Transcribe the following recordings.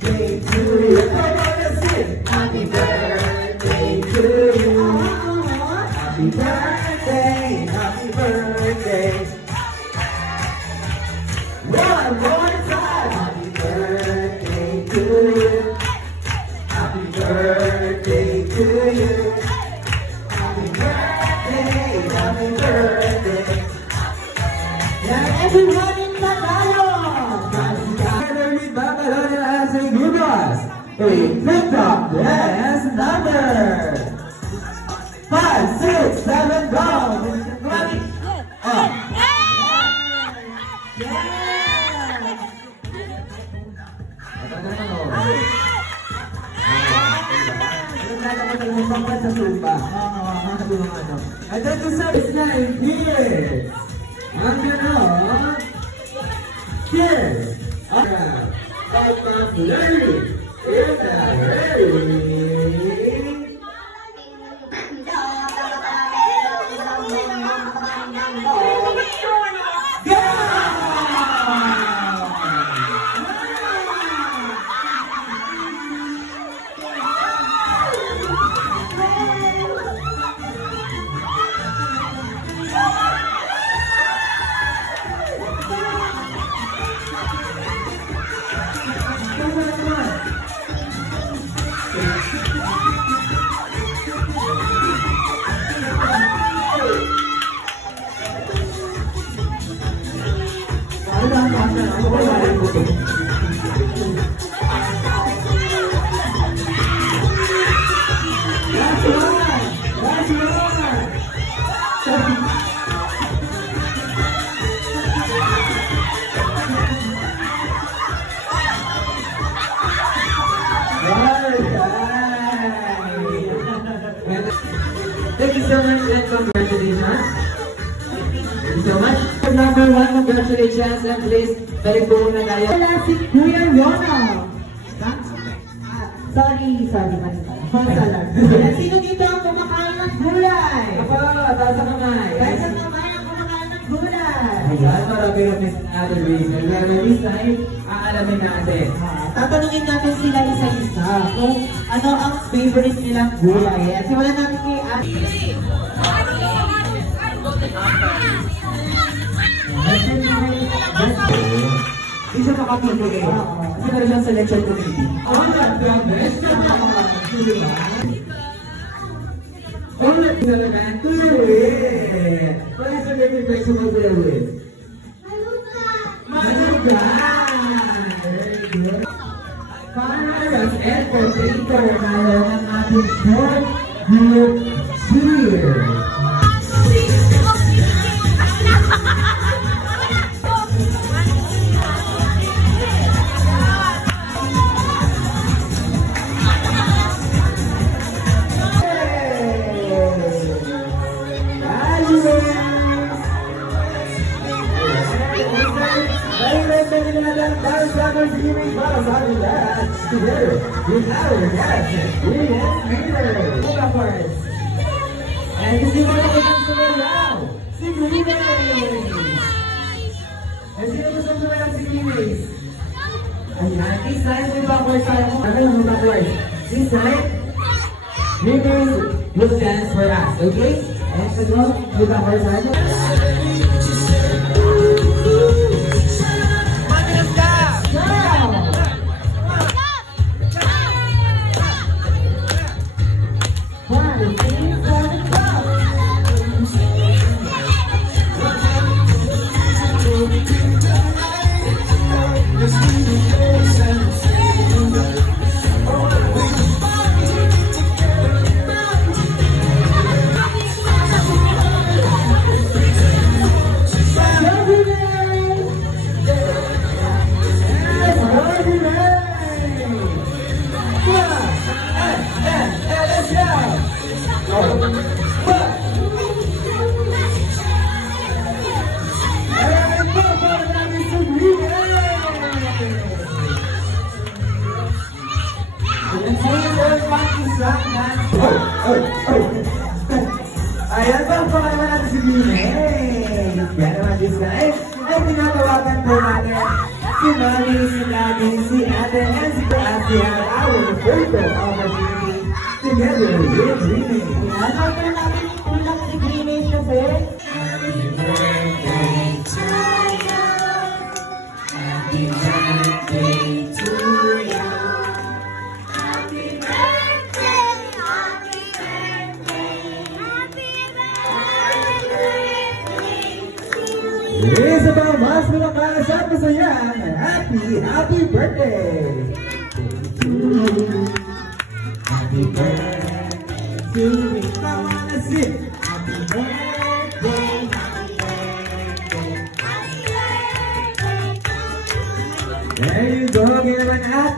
to you. Happy birthday to you. Happy birthday, happy birthday. One more time. Happy birthday to you. Happy birthday to you. Happy birthday, happy birthday. Yeah, everyone in Tagalog. Together with Babalona as a give us a TikTok dance number. 5, 6, 7, go. Sa Zumba. And then the service line here. Ang gano'n. Cheers. Larry. Is that ready? Thank you so much and congratulations. Thank you so much. Number 1, congratulations and please, balik po muna tayo. Wala si Kuya Ronald. Sorry, mali pala. Sino dito ang kumakain ng gulay? Ako, taas ang kamay. Taas ang kamay ang kumakain ng gulay. Ayan, marami rin sa other reason. Pero this time, aalamin natin. Tatanungin natin sila isa-isa kung ano ang favorite nilang gulay. At simulan natin kay Ate. Hindi siya makapagpagay. Kasi meron siyang selection committee. The best naman! Ulit talaga ito eh! What is the favorite place to play with? Malugan! Very good! Carrots and potato na ang ating short group cheer! Together with our guests, we have Peter. And kasi mo na kailang sumayaw, si Greenways. And sino gusto sumayaw si Greenways? Ayan, this side may backward tayo. Ano yung backward? This side, Greenways will dance for us, okay? And so go, may backward tayo. Ayan ba, pangalaman natin si Bine. Yan naman this time. Ay, pinatawagan po natin si Mami, si Daddy, si Ate, and si we have our photo opportunity together with Greenway. Ano namin itulak si Greenway kasi? Happy birthday to you. Happy birthday to you. Happy birthday, happy birthday, happy birthday to you. Isa pa mas malakas at masaya. Happy birthday to you. Happy birthday to you. I wanna sing. Happy birthday, happy birthday, happy birthday to you. There you go, give it an app.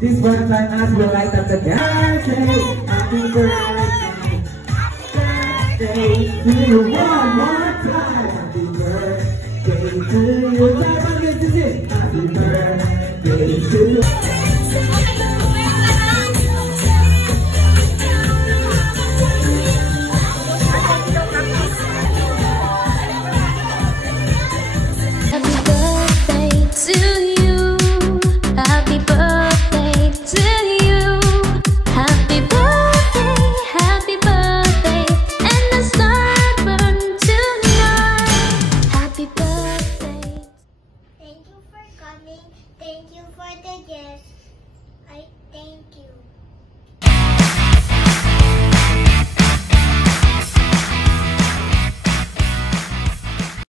This one time as we light up the birthday. Happy birthday, birthday to you. One more time. Happy birthday to you. Happy birthday to you.